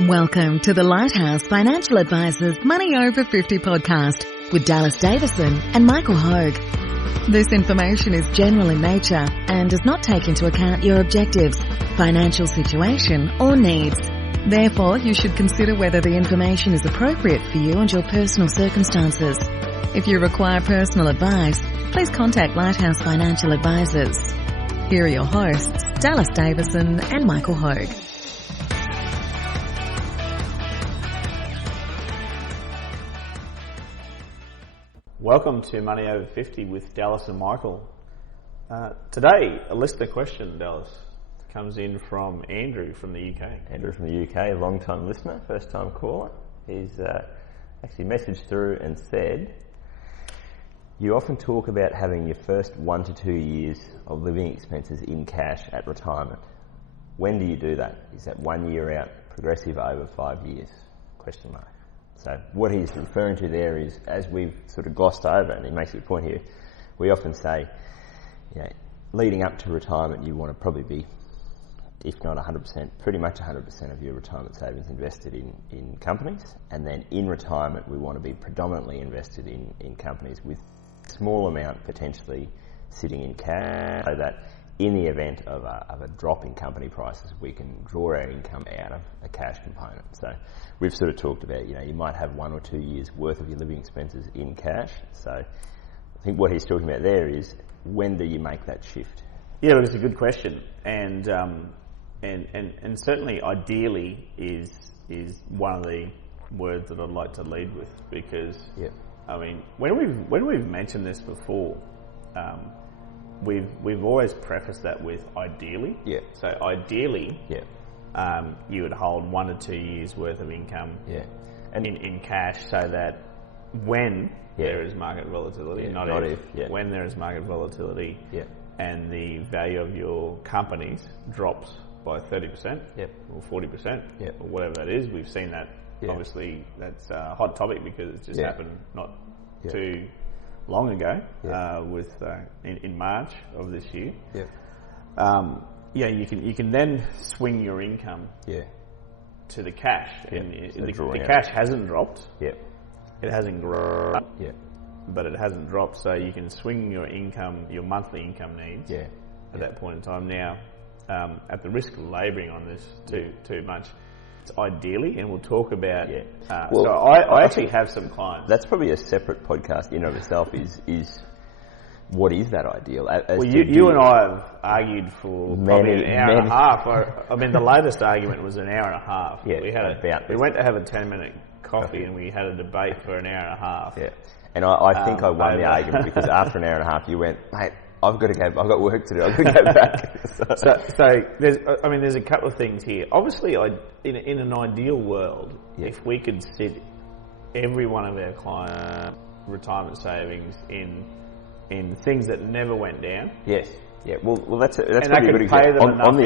Welcome to the Lighthouse Financial Advisors Money Over 50 podcast with Dallas Davison and Michael Hogue. This information is general in nature and does not take into account your objectives, financial situation or needs. Therefore, you should consider whether the information is appropriate for you and your personal circumstances. If you require personal advice, please contact Lighthouse Financial Advisors. Here are your hosts, Dallas Davison and Michael Hogue. Welcome to Money Over 50 with Dallas and Michael. Today, a listener question, Dallas, comes in from Andrew from the UK. Andrew from the UK, a long-time listener, first-time caller. He's actually messaged through and said, you often talk about having your first 1 to 2 years of living expenses in cash at retirement. When do you do that? Is that 1 year out, progressive over 5 years? Question mark. So what he's referring to there is, as we've sort of glossed over, and he makes a point here, we often say, leading up to retirement, you want to probably be, if not 100%, pretty much 100% of your retirement savings invested in companies. And then in retirement, we want to be predominantly invested in companies with a small amount potentially sitting in cash, so that in the event of a drop in company prices, we can draw our income out of a cash component. So we've sort of talked about, you might have 1 or 2 years worth of your living expenses in cash. So I think what he's talking about there is, when do you make that shift? Yeah, it's a good question, and certainly ideally is one of the words that I'd like to lead with, because I mean, when we've mentioned this before, we've always prefaced that with ideally. Yeah. So ideally, you would hold 1 to 2 years worth of income in cash, so that when there is market volatility, not if, when there is market volatility, and the value of your companies drops by 30%, or 40%, or whatever that is. We've seen that. Obviously, that's a hot topic because it's just happened not too long ago, in March of this year. You can then swing your income to the cash, and the cash hasn't dropped. It hasn't grown, but it hasn't dropped. So you can swing your income, your monthly income needs, at that point in time. Now, at the risk of labouring on this too much, it's ideally, and we'll talk about. So I actually have some clients. That's probably a separate podcast in and of itself. Is what is that ideal? You and I have argued for probably an hour and a half. I mean, the latest argument was an hour and a half. We went to have a 10-minute coffee and we had a debate for an hour and a half. And I think I won the argument, because after an hour and a half you went, mate, I've got work to do. I've got to go back. So there's a couple of things here. Obviously, in an ideal world, if we could sit every one of our clients' retirement savings in things that never went down. Well, that's probably a good example. On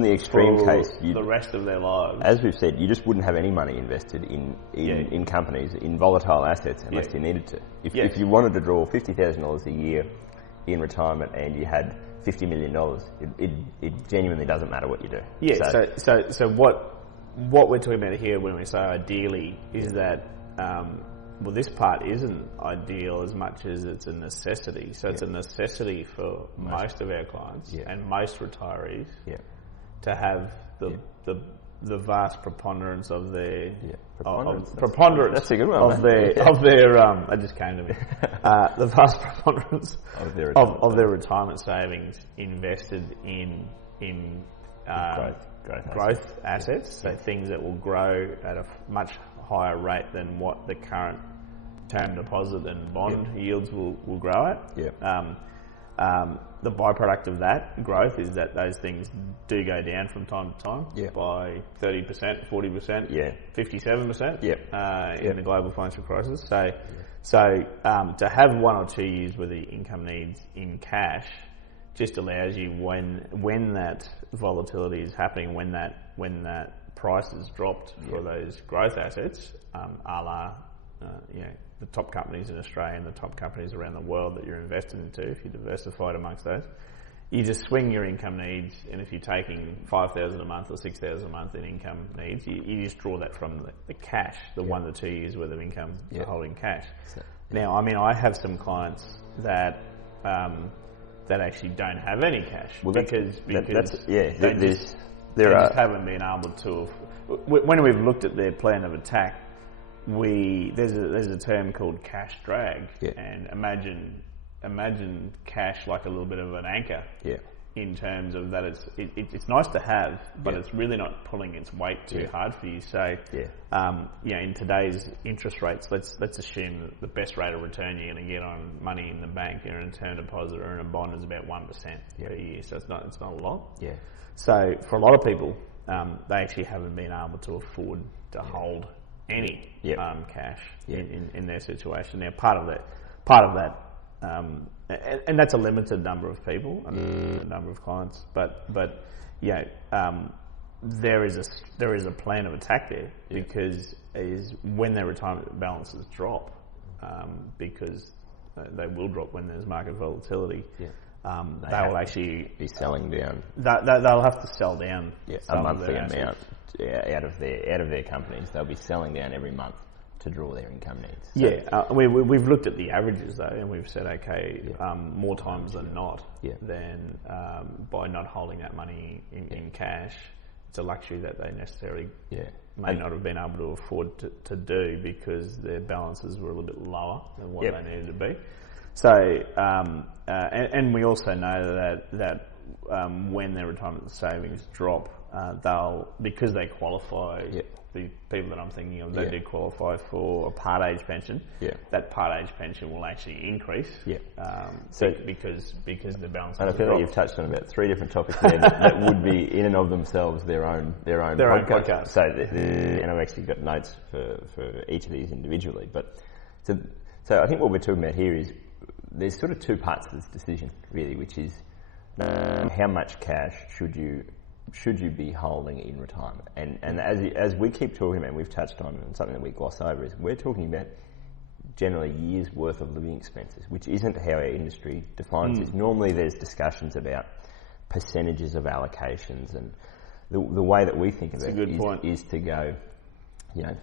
the extreme case, the rest of their lives, as we've said, you just wouldn't have any money invested in companies, in volatile assets, unless you needed to. If you wanted to draw $50,000 a year in retirement and you had $50 million, it genuinely doesn't matter what you do. So what we're talking about here when we say ideally is that this part isn't ideal as much as it's a necessity. So it's a necessity for most of our clients and most retirees to have the vast preponderance of their preponderance. That's a good one. Of their that just came to me. The vast preponderance of their retirement savings invested in growth assets, so things that will grow at a much higher rate than what the current term deposit and bond yields will grow at. The byproduct of that growth is that those things do go down from time to time by 30%, 40%, 57% in the global financial crisis. So to have 1 or 2 years worth of income needs in cash just allows you, when that volatility is happening, when that price is dropped for those growth assets, a la the top companies in Australia and the top companies around the world that you're invested into, if you're diversified amongst those, you just swing your income needs, and if you're taking $5,000 a month or $6,000 a month in income needs, you just draw that from the cash, the 1 to 2 years worth of income holding cash. Now, I mean, I have some clients that actually don't have any cash because they just haven't been able to. When we've looked at their plan of attack, there's a term called cash drag, and imagine cash like a little bit of an anchor. In terms of that, it's nice to have, but it's really not pulling its weight too hard for you. So, in today's interest rates, let's assume that the best rate of return you're going to get on money in the bank, in a term deposit or in a bond, is about 1% per year. So it's not a lot. So for a lot of people, they actually haven't been able to afford to hold any cash in their situation. Now, part of that. And that's a limited number of people, a number of clients. But there is a plan of attack there because is when their retirement balances drop, because they will drop when there's market volatility. They will actually be selling down. They'll have to sell down a monthly amount out of their companies. They'll be selling down every month to draw their income needs. So we've looked at the averages though, and we've said, more times than not, then by not holding that money in cash, it's a luxury that they necessarily may not have been able to afford to do because their balances were a little bit lower than what they needed to be. So, and we also know that when their retirement savings drop, because they qualify. The people that I'm thinking of, they do qualify for a part age pension. That part age pension will actually increase. Because the balance. And I feel like you've touched on about 3 different topics there that would be in and of themselves their own podcast. So and I've actually got notes for each of these individually. But so I think what we're talking about here is there's sort of 2 parts to this decision really, which is how much cash should you be holding in retirement? And as we keep talking about, we've touched on, and something that we gloss over, is we're talking about generally years worth of living expenses, which isn't how our industry defines it. Normally there's discussions about percentages of allocations, and the way that we think of it is to go,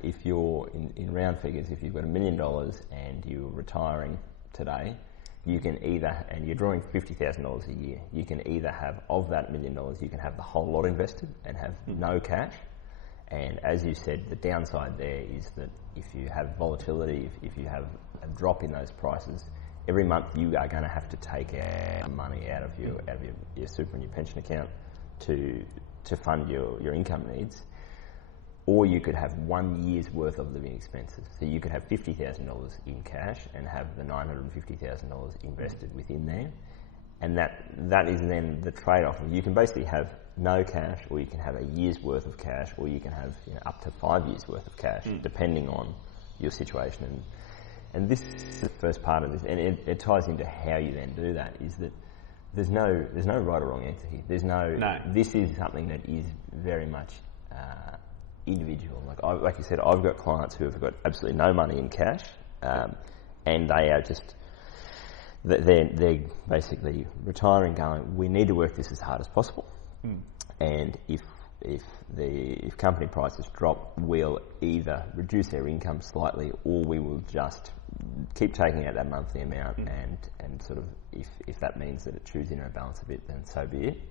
if you're in round figures, if you've got $1 million and you're retiring today, you can either, and you're drawing $50,000 a year, you can either have, of that $1 million, you can have the whole lot invested and have no cash. And as you said, the downside there is that if you have volatility, if you have a drop in those prices, every month you are going to have to take out money out of your super and your pension account to fund your income needs. Or you could have 1 year's worth of living expenses. So you could have $50,000 in cash and have the $950,000 invested within there. And that is then the trade-off. You can basically have no cash, or you can have a year's worth of cash, or you can have up to 5 years worth of cash, depending on your situation. And this is the first part of this, and it ties into how you then do that, is that there's no right or wrong answer here. There's no. This is something that is very much individual. Like you said, I've got clients who have got absolutely no money in cash, and they are just they're basically retiring, going, we need to work this as hard as possible, and if company prices drop, we'll either reduce their income slightly, or we will just keep taking out that monthly amount, and sort of if that means that it chews in our balance a bit, then so be it.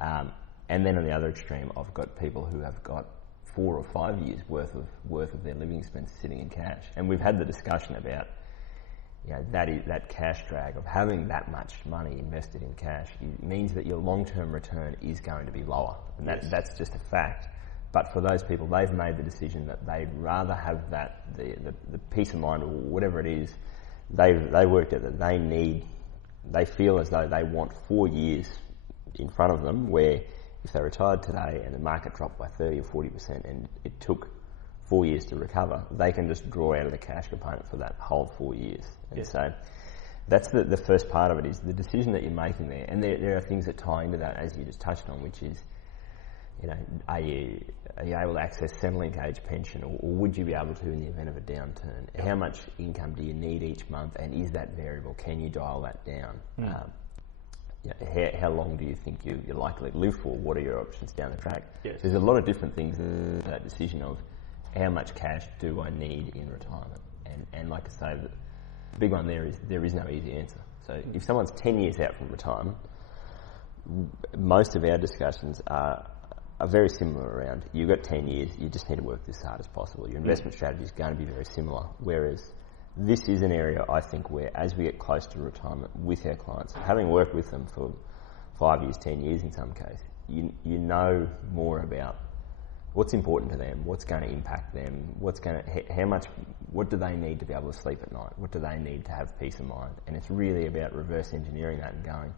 And then on the other extreme, I've got people who have got 4 or 5 years worth of their living expenses sitting in cash, and we've had the discussion about that cash drag of having that much money invested in cash. It means that your long-term return is going to be lower, and that's just a fact. But for those people, they've made the decision that they'd rather have that the peace of mind, or whatever it is, they worked out that they feel as though they want 4 years in front of them where, if they retired today and the market dropped by 30 or 40% and it took 4 years to recover, they can just draw out of the cash component for that whole 4 years. And so that's the first part of it, is the decision that you're making there. And there are things that tie into that, as you just touched on, which is, are you able to access Centrelink age pension, or would you be able to in the event of a downturn? How much income do you need each month, and is that variable? Can you dial that down? how long do you think you're likely to live for? What are your options down the track? Yes. There's a lot of different things in that decision of how much cash do I need in retirement? And like I say, the big one there is no easy answer. So if someone's 10 years out from retirement, most of our discussions are very similar around, you've got 10 years, you just need to work this hard as possible. Your investment strategy is going to be very similar, whereas this is an area I think where as we get close to retirement with our clients, having worked with them for 5 years, 10 years in some case, you know more about what's important to them, what's going to impact them, what do they need to be able to sleep at night, what do they need to have peace of mind, and it's really about reverse engineering that and going,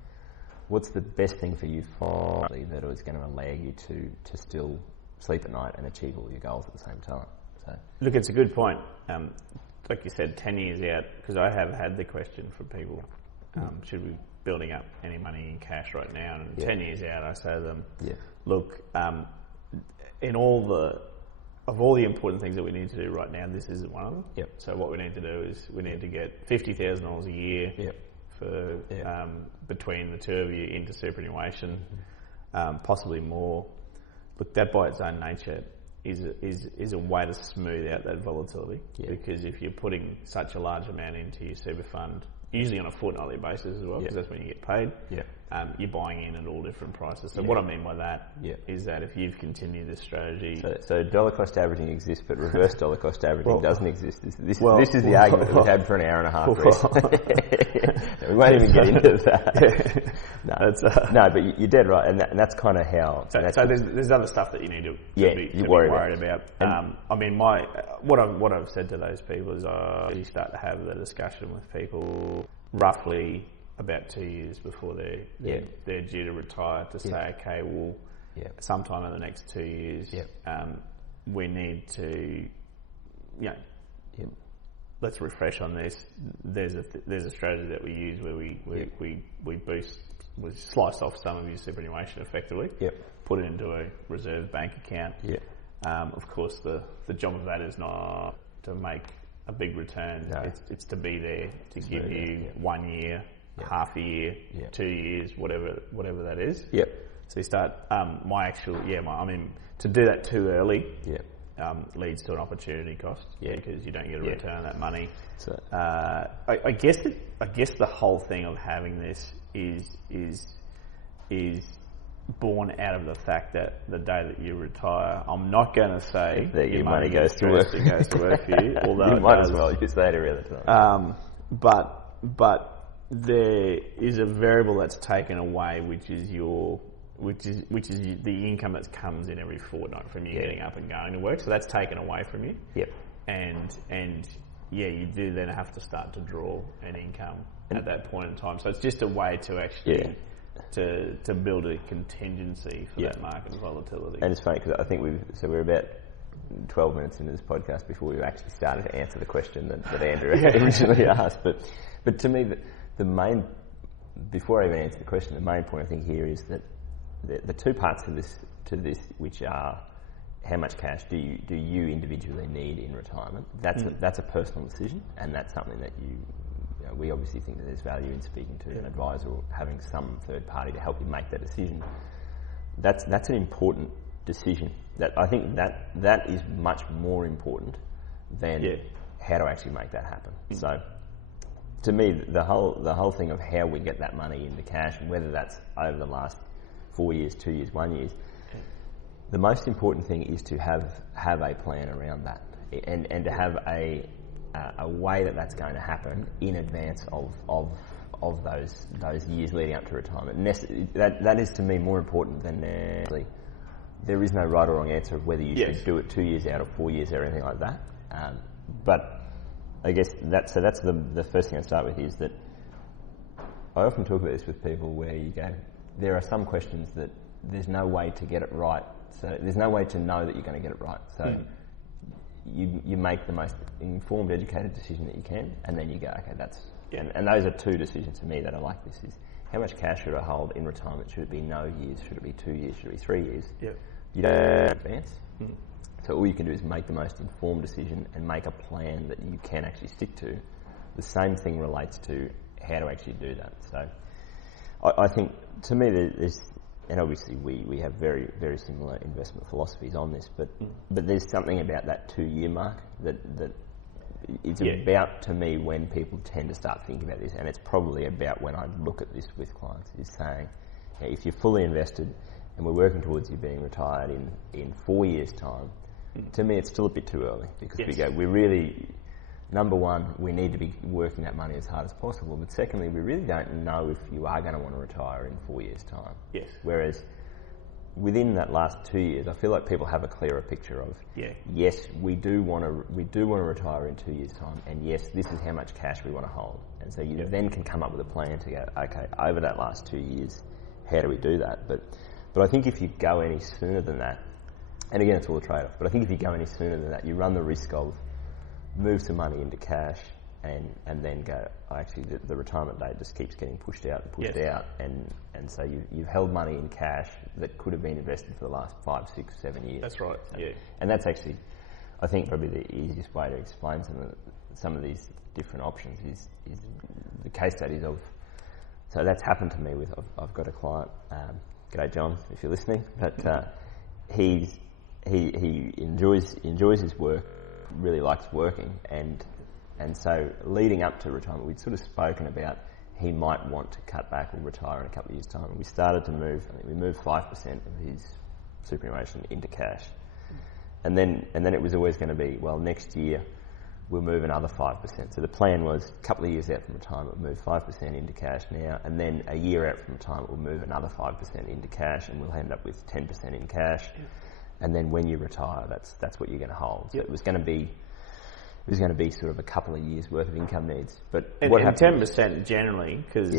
what's the best thing for you finally that is going to allow you to still sleep at night and achieve all your goals at the same time? So, look, it's a good point. Like you said, 10 years out, because I have had the question from people, should we be building up any money in cash right now? And 10 years out, I say to them, look, of all the important things that we need to do right now, this isn't one of them. Yep. So what we need to do is we need to get $50,000 a year for between the two of you into superannuation, possibly more. Look, that by its own nature is a way to smooth out that volatility, because if you're putting such a large amount into your super fund, usually on a fortnightly basis as well, because that's when you get paid, you're buying in at all different prices. So what I mean by that is that if you've continued this strategy... So dollar cost averaging exists, but reverse dollar cost averaging doesn't exist. This is the argument we've had for an hour and a half. We won't even get into that. No, but you're dead right, and that's kind of how... So there's other stuff that you need to be worried about. I mean, what I've said to those people is you start to have the discussion with people roughly about 2 years before they're due to retire to say, okay, well, sometime in the next 2 years, we need to, let's refresh on this. There's a strategy that we use where we slice off some of your superannuation effectively, put it into a reserve bank account. Of course, the job of that is not to make a big return. No. It's to be there to give you 1 year, half a year, 2 years, whatever that is. So you start. To do that too early leads to an opportunity cost because you don't get a return on that money. So I guess the whole thing of having this is born out of the fact that the day that you retire, I'm not going to say that your money goes to work. It goes to work for you, although you might as well. You say it every other time. But there is a variable that's taken away, which is the income that comes in every fortnight from you getting up and going to work. So that's taken away from you. And you do then have to start to draw an income at that point in time. So it's just a way to actually to build a contingency for that market volatility. And it's funny because I think we're about 12 minutes into this podcast before we actually started to answer the question that Andrew originally asked. But to me, the main, before I even answer the question, the main point I think here is that the two parts to this, which are how much cash do you individually need in retirement? That's a personal decision, and that's something that we obviously think that there's value in speaking to an advisor or having some third party to help you make that decision. That's an important decision. That I think that is much more important than how to actually make that happen. So, to me, the whole thing of how we get that money into cash, and whether that's over the last 4 years, 2 years, 1 year, the most important thing is to have a plan around that, and to have a way that's going to happen in advance of those years leading up to retirement. That is to me more important than there is no right or wrong answer of whether you should do it 2 years out or 4 years out or anything like that. But I guess that's the first thing I start with is that I often talk about this with people where you go, there are some questions that there's no way to get it right. So there's no way to know that you're going to get it right. So you make the most informed, educated decision that you can, and then you go, okay, that's... And those are two decisions to me that I like. This is how much cash should I hold in retirement? Should it be no years? Should it be 2 years? Should it be 3 years? You don't advance. So all you can do is make the most informed decision and make a plan that you can actually stick to. The same thing relates to how to actually do that. So I think, to me, there's, and obviously we have very, very similar investment philosophies on this, but there's something about that 2-year mark that it's about, to me, when people tend to start thinking about this, and it's probably about when I look at this with clients, is saying, if you're fully invested and we're working towards you being retired in 4 years' time, to me it's still a bit too early, because we really, number one, we need to be working that money as hard as possible, but secondly, we really don't know if you are going to want to retire in 4 years' time. Yes. Whereas within that last 2 years, I feel like people have a clearer picture of, yes, we do want to retire in 2 years' time, and yes, this is how much cash we want to hold. And so you then can come up with a plan to go, okay, over that last 2 years, how do we do that? But I think if you go any sooner than that, and again, it's all a trade-off, but I think if you go any sooner than that, you run the risk of move some money into cash and then go, actually, the retirement date just keeps getting pushed out and pushed out, and so you've held money in cash that could have been invested for the last 5, 6, 7 years. That's right. So, and that's actually, I think, probably the easiest way to explain some of these different options is the case studies of. So that's happened to me with. I've got a client. G'day, John, if you're listening. But he enjoys his work, really likes working, and so leading up to retirement, we'd sort of spoken about he might want to cut back or retire in a couple of years' time. And we started to move. I think we moved 5% of his superannuation into cash, and then it was always going to be, well, next year we'll move another 5%. So the plan was a couple of years out from retirement, we'll move 5% into cash now, and then a year out from retirement, we'll move another 5% into cash, and we'll end up with 10% in cash. And then when you retire, that's what you're going to hold. So it was going to be sort of a couple of years worth of income needs. But and 10% generally, because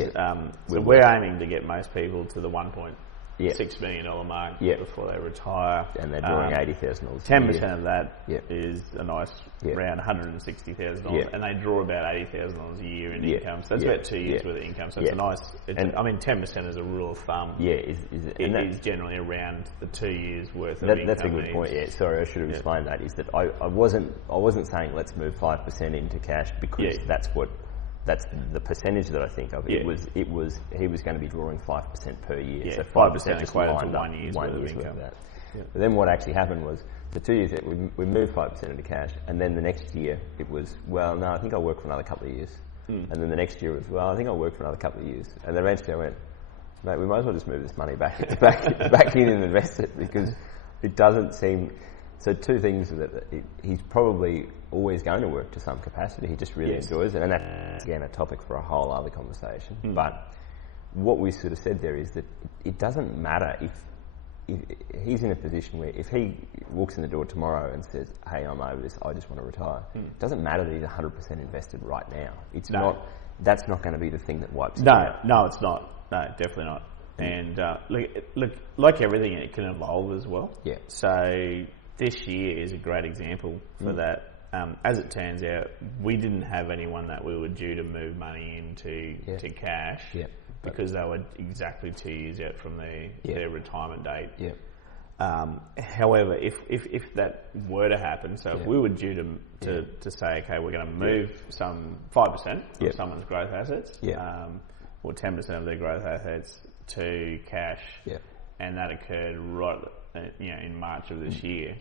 we're aiming to get most people to the $1.6 million mark before they retire, and they're drawing $80,000. 10% of that is a nice around $160,000, and they draw about $80,000 a year in income. So that's about 2 years worth of income. So it's a nice. I mean, 10% is a rule of thumb. Is generally around the 2 years worth of income. That's a good needs. point. Yeah, sorry, I should have explained that. Is that I wasn't saying let's move 5% into cash, because that's the percentage that I think of. He was going to be drawing 5% per year. So 5% equated to 1 year's worth of income. But then what actually happened was, the 2 years that we moved 5% into cash, and then the next year it was, well, no, I think I'll work for another couple of years. And then the next year it was, well, I think I'll work for another couple of years. And then eventually I went, mate, we might as well just move this money back in and invest it, because it doesn't seem. So two things, that he's probably always going to work to some capacity. He just really enjoys it, and that's again a topic for a whole other conversation. But what we sort of said there is that it doesn't matter if he's in a position where, if he walks in the door tomorrow and says, "Hey, I'm over this. I just want to retire." It doesn't matter that he's 100% invested right now. It's not. That's not going to be the thing that wipes him out. No, it's not. No, definitely not. And look, like everything, it can evolve as well. Yeah. So this year is a great example for that. As it turns out, we didn't have anyone that we were due to move money into to cash because they were exactly 2 years out from their retirement date. Yeah. However, if that were to happen, so if we were due to say, okay, we're going to move some 5% of someone's growth assets, or 10% of their growth assets to cash, and that occurred right, in March of this year.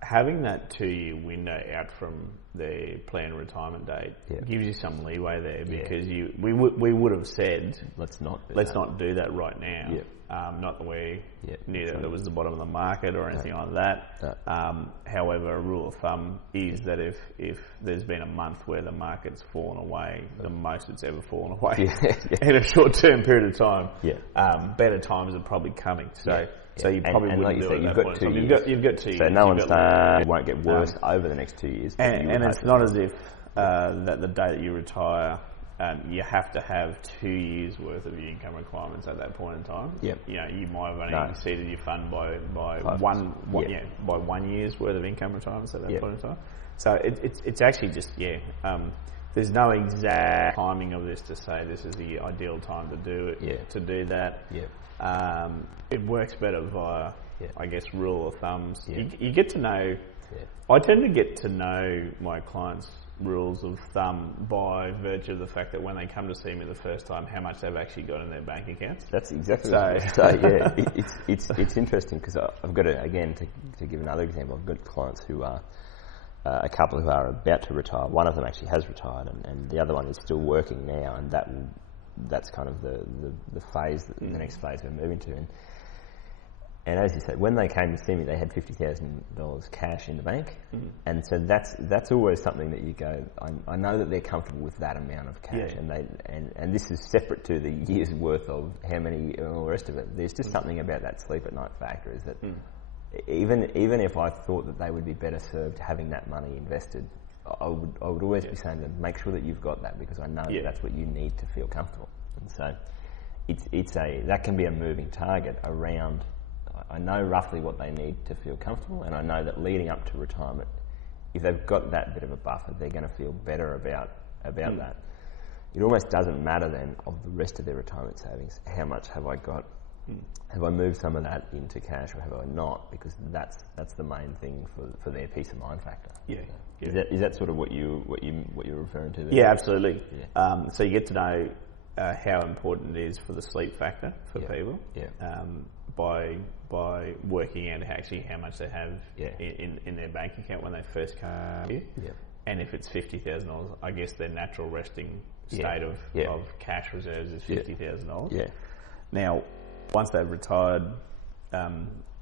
Having that 2 year window out from the planned retirement date gives you some leeway there, because we would have said let's not do that right now. Not that we knew that it was the bottom of the market or anything like that. However, a rule of thumb is that if there's been a month where the market's fallen away, the most it's ever fallen away in a short-term period of time, better times are probably coming. So you probably wouldn't do it at that point. You've got 2 years. So no one's saying it won't get worse over the next 2 years. And it's not as if that the day that you retire, you have to have 2 years worth of your income requirements at that point in time. You might have only exceeded your fund by 1 year's worth of income requirements at that point in time. So it's actually just there's no exact timing of this to say this is the ideal time to do it. To do that. It works better via, I guess, rule of thumbs. You get to know. I tend to get to know my clients rules of thumb by virtue of the fact that when they come to see me the first time, how much they've actually got in their bank accounts. That's exactly what I was going to say. Yeah, it's interesting because I've got to give another example. I've got clients who are a couple who are about to retire. One of them actually has retired, and the other one is still working now, and that's kind of the phase, the next phase we're moving to. And as you said, when they came to see me, they had $50,000 cash in the bank, and so that's always something that you go, I know that they're comfortable with that amount of cash, and this is separate to the year's worth of how many and all the rest of it. There's just something about that sleep at night factor, is that even if I thought that they would be better served having that money invested, I would always be saying to them, make sure that you've got that, because I know that that's what you need to feel comfortable. And so that can be a moving target around. I know roughly what they need to feel comfortable, and I know that leading up to retirement, if they've got that bit of a buffer, they're going to feel better about that. It almost doesn't matter then of the rest of their retirement savings. How much have I got? Have I moved some of that into cash, or have I not? Because that's the main thing for their peace of mind factor. Is that sort of what you're referring to there? Yeah, absolutely. Yeah. So you get to know how important it is for the sleep factor for people. Yeah. By working out actually how much they have in their bank account when they first come here. Yeah. And if it's $50,000, I guess their natural resting state of cash reserves is $50,000. Yeah. Now, once they've retired,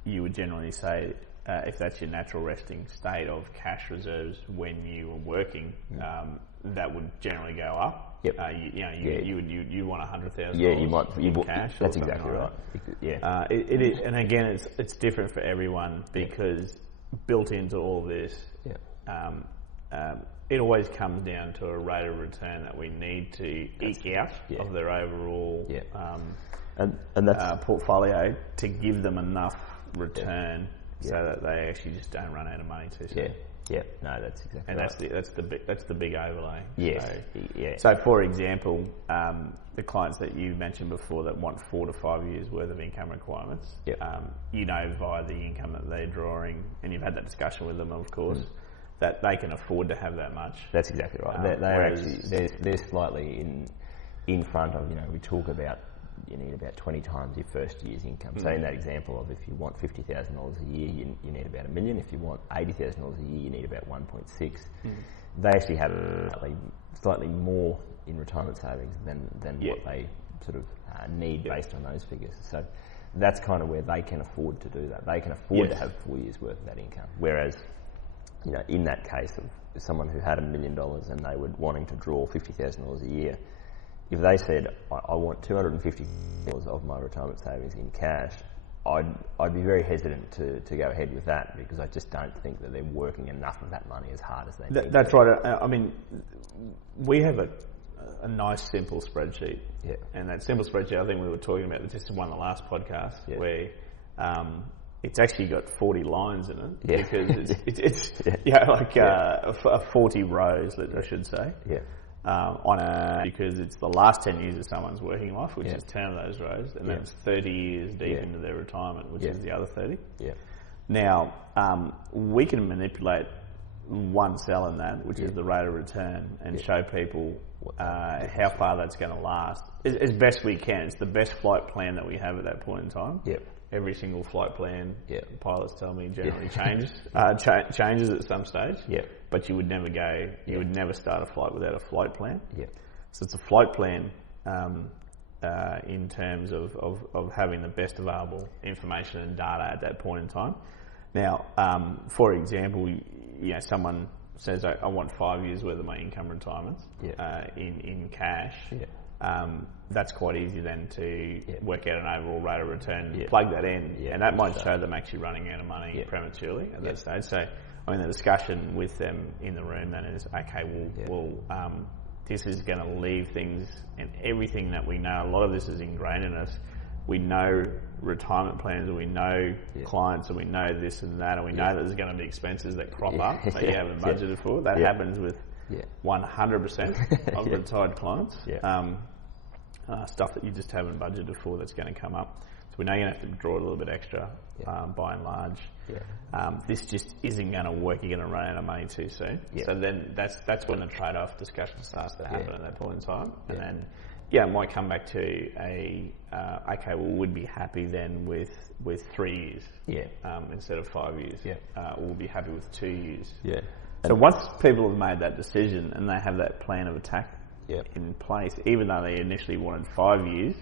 you would generally say, if that's your natural resting state of cash reserves when you are working, that would generally go up. Yep. You want $100,000. Yeah, you might in cash. That's exactly right. Yeah. It is, and again, it's different for everyone, because built into all this, it always comes down to a rate of return that we need to eke out of their overall and that's portfolio to give them enough return so that they actually just don't run out of money too soon. Yeah, no, that's exactly and right. that's the big overlay. Yes. So for example, the clients that you mentioned before that want 4 to 5 years worth of income requirements, via the income that they're drawing, and you've had that discussion with them, of course, that they can afford to have that much. That's exactly right. They're slightly in front of, we talk about you need about 20 times your first year's income. So in that example of if you want $50,000 a year, you need about $1 million. If you want $80,000 a year, you need about 1.6. They actually have slightly more in retirement savings than what they sort of need based on those figures. So that's kind of where they can afford to do that. They can afford to have 4 years worth of that income. Whereas, in that case of someone who had $1 million and they were wanting to draw $50,000 a year, if they said, I want $250 of my retirement savings in cash, I'd be very hesitant to go ahead with that, because I just don't think that they're working enough of that money as hard as they need. That's right. I mean, we have a nice simple spreadsheet, and that simple spreadsheet, I think we were talking about this in one of the last podcasts, where it's actually got 40 lines in it, because it's 40 rows, I should say. Yeah. Because it's the last 10 years of someone's working life, which is 10 of those rows, and then it's 30 years deep into their retirement, which is the other 30. Yeah. Now, we can manipulate one cell in that, which is the rate of return, and show people how far that's going to last as best we can. It's the best flight plan that we have at that point in time. Yep. Every single flight plan, pilots tell me, generally changes at some stage. Yeah. But you would never you would never start a flight without a flight plan. Yeah. So it's a flight plan in terms of having the best available information and data at that point in time. Now, for example, someone says, I want 5 years worth of my income retirements in cash. Yeah. That's quite easy then to work out an overall rate of return, plug that in, and that might show them actually running out of money prematurely at that stage. So, I mean, the discussion with them in the room then is, okay, this is going to leave things, and everything that we know, a lot of this is ingrained in us. We know retirement plans, and we know clients, and we know this and that, and we know that there's going to be expenses that crop up that you haven't budgeted for. That happens with 100% of retired clients. Stuff that you just haven't budgeted for that's going to come up. So we know you're going to have to draw a little bit extra, by and large. This just isn't going to work. You're going to run out of money too soon. So then that's when the trade-off discussion starts to happen at that point in time. And then, it might come back to okay, well, we'd be happy then with 3 years instead of 5 years. We'll be happy with 2 years. So once people have made that decision and they have that plan of attack in place, even though they initially wanted 5 years,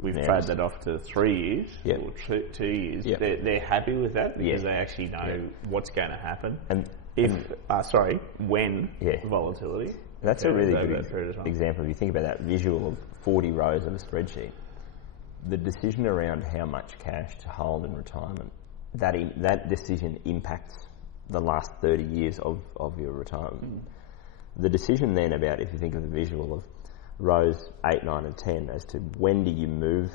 we've traded that off to 3 years or 2 years. They're happy with that because they actually know what's going to happen. And when volatility. That's a really good example. If you think about that visual of 40 rows of a spreadsheet, the decision around how much cash to hold in retirement, that decision impacts the last 30 years of your retirement. The decision then about, if you think of the visual of rows 8, 9 and 10 as to when do you move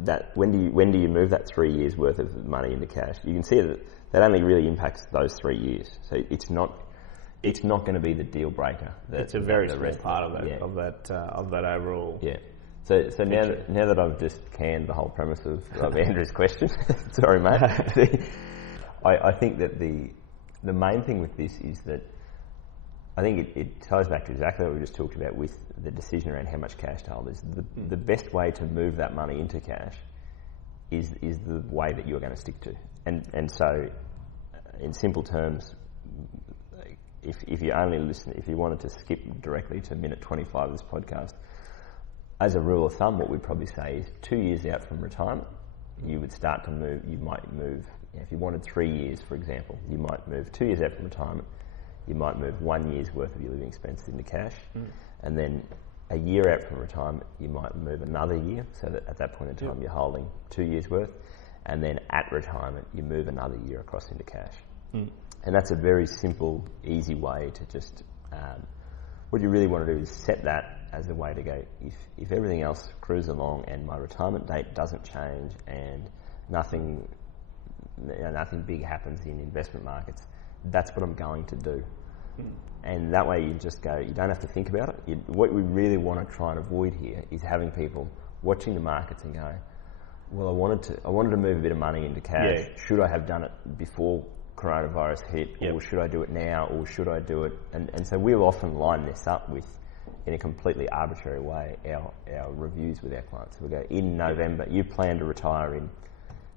that 3 years worth of money into cash, you can see that only really impacts those 3 years. So it's not going to be the deal breaker. It's a very small part of that overall. So now that I've just canned the whole premise of Andrew's question, sorry mate. I think that the main thing with this is that I think it ties back to exactly what we just talked about with the decision around how much cash to hold. Is the best way to move that money into cash is the way that you're going to stick to. And so, in simple terms, if you only listen, if you wanted to skip directly to minute 25 of this podcast, as a rule of thumb, what we'd probably say is 2 years out from retirement, you would start to move. You might move. If you wanted 3 years, for example, you might move 2 years out from retirement. You might move 1 year's worth of your living expenses into cash, and then a year out from retirement, you might move another year, so that at that point in time you're holding 2 years worth, and then at retirement you move another year across into cash. And that's a very simple, easy way to just. What you really want to do is set that as a way to go. If everything else cruises along and my retirement date doesn't change and nothing big happens in investment markets, that's what I'm going to do. And that way you just go, you don't have to think about it. What we really want to try and avoid here is having people watching the markets and going, well, I wanted to move a bit of money into cash. Should I have done it before coronavirus hit, or should I do it now, or should I do it? And so we'll often line this up with, in a completely arbitrary way, our reviews with our clients. We go, in November, you plan to retire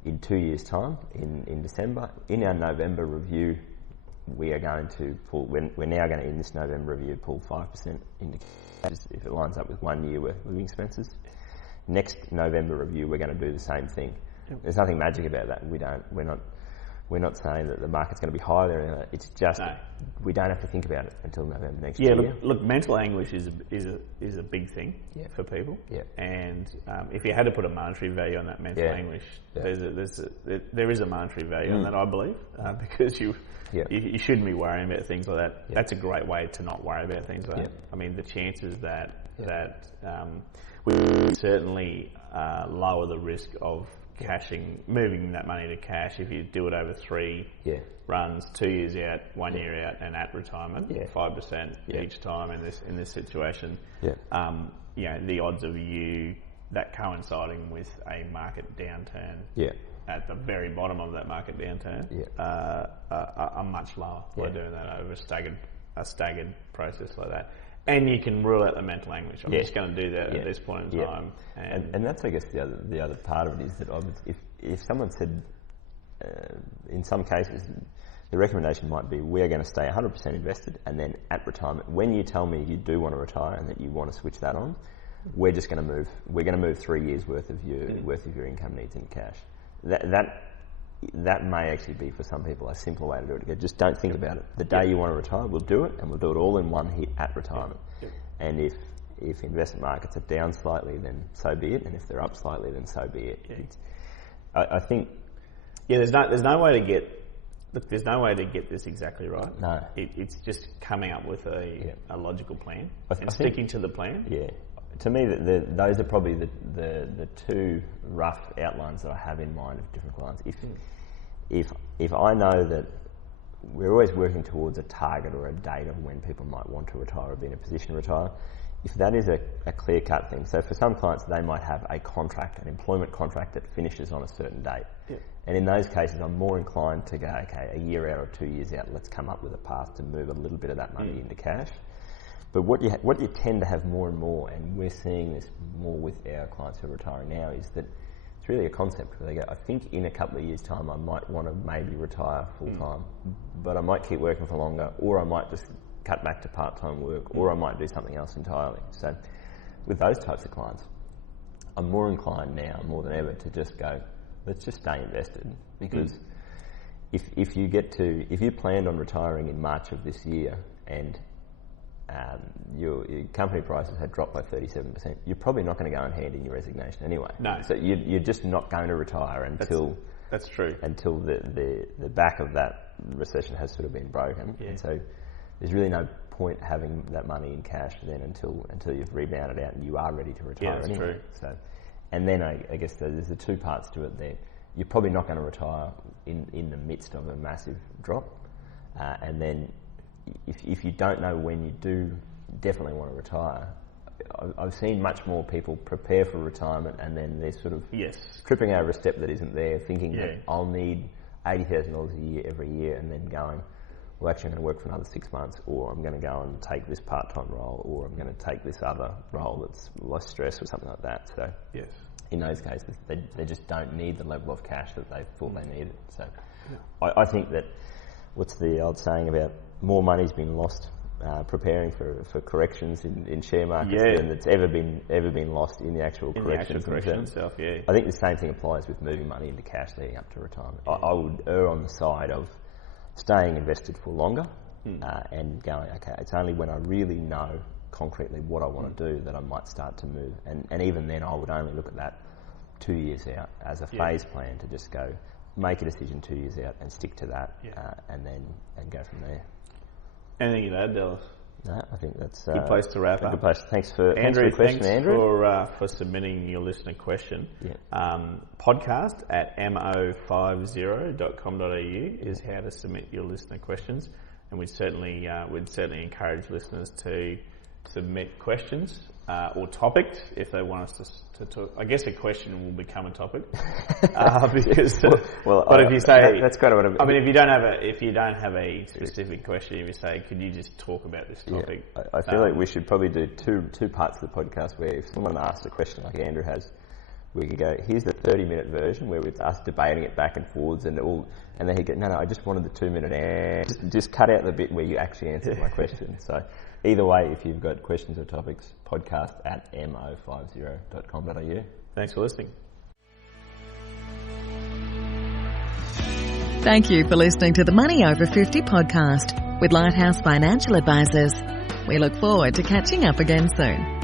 in 2 years' time, in December. In our November review, we are going to pull. We're now going to, in this November review, pull 5% into cash if it lines up with 1 year worth of living expenses. Next November review, we're going to do the same thing. There's nothing magic about that. We're not saying that the market's going to be higher there. It's just we don't have to think about it until November next year. Look, mental anguish is a big thing for people. And if you had to put a monetary value on that mental anguish, there is a monetary value on that, I believe, because you shouldn't be worrying about things like that. That's a great way to not worry about things like that. I mean, the chances that we would certainly lower the risk of moving that money to cash if you do it over 3 runs, 2 years out, 1 year out, and at retirement, 5% each time in this situation. The odds of you that coinciding with a market downturn at the very bottom of that market downturn are much lower by doing that over a staggered process like that. And you can rule out the mental anguish. I'm just going to do that at this point in time. And that's, I guess, the other part of it is that if someone said, in some cases, the recommendation might be we're going to stay 100% invested, and then at retirement, when you tell me you do want to retire and that you want to switch that on, we're just going to move. We're going to move 3 years worth of your income needs into cash. That may actually be, for some people, a simpler way to do it. Just don't think about it. The day you want to retire, we'll do it, and we'll do it all in one hit at retirement. And if investment markets are down slightly, then so be it. And if they're up slightly, then so be it. I think. There's no way to get. Look, there's no way to get this exactly right. No. It's just coming up with a logical plan and sticking to the plan. To me, those are probably the two rough outlines that I have in mind of different clients. If I know that we're always working towards a target or a date of when people might want to retire or be in a position to retire, if that is a clear-cut thing, so for some clients they might have a contract, an employment contract that finishes on a certain date. Yep. And in those cases I'm more inclined to go, okay, a year out or 2 years out, let's come up with a path to move a little bit of that money into cash. But what you tend to have more and more, and we're seeing this more with our clients who are retiring now, is that it's really a concept where they go, I think in a couple of years' time I might want to maybe retire full-time, but I might keep working for longer, or I might just cut back to part-time work, or I might do something else entirely. So with those types of clients, I'm more inclined now, more than ever, to just go, let's just stay invested, because if you planned on retiring in March of this year and your company prices had dropped by 37%, you're probably not going to go and hand in your resignation anyway. No. So you're just not going to retire until that's true. Until the back of that recession has sort of been broken. Yeah. And so there's really no point having that money in cash then until you've rebounded out and you are ready to retire. Yeah, that's anyway. true. So, and then I guess there's the two parts to it there. You're probably not going to retire in the midst of a massive drop, and then if you don't know when you do definitely want to retire, I've seen much more people prepare for retirement and then they're sort of tripping over a step that isn't there, thinking that I'll need $80,000 a year every year, and then going, well, actually I'm going to work for another 6 months, or I'm going to go and take this part-time role, or I'm going to take this other role that's less stress or something like that. So in those cases, they just don't need the level of cash that they thought they needed. So I think that, what's the old saying about more money's been lost preparing for corrections in share markets than it's ever been lost in the actual corrections itself. I think the same thing applies with moving money into cash leading up to retirement. I would err on the side of staying invested for longer and going, okay, it's only when I really know concretely what I want to do that I might start to move, and even then I would only look at that 2 years out as a phase plan, to just go make a decision 2 years out and stick to that, and go from there. Anything you'd add, Dallas? No, I think that's good place to wrap up. Good place. Thanks for Andrew. Thanks for the question, Andrew. For submitting your listener question. Podcast at mo50.com.au is how to submit your listener questions, and we'd certainly encourage listeners to submit questions or topics if they want us to talk. I guess a question will become a topic because. But if you say that's kind of what I mean, if you don't have a specific question, if you say, could you just talk about this topic? I feel like we should probably do two parts of the podcast where if someone asks a question like Andrew has, we could go, here's the 30-minute version where with us debating it back and forwards and then he'd go, no, I just wanted the 2-minute answer. Just cut out the bit where you actually answered my question. So either way, if you've got questions or topics, podcast at mo50.com.au. Thanks for listening. Thank you for listening to the Money Over 50 podcast with Lighthouse Financial Advisors. We look forward to catching up again soon.